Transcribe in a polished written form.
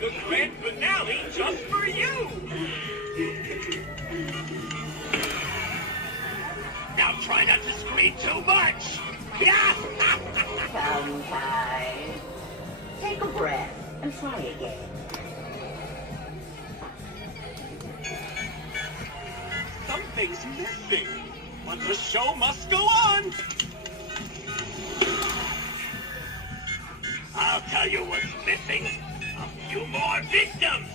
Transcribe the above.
the grand finale just for you! Now try not to scream too much! Tongue tied. Take a breath and try again. Something's missing, but the show must go on! I'll tell you what's missing. A few more victims!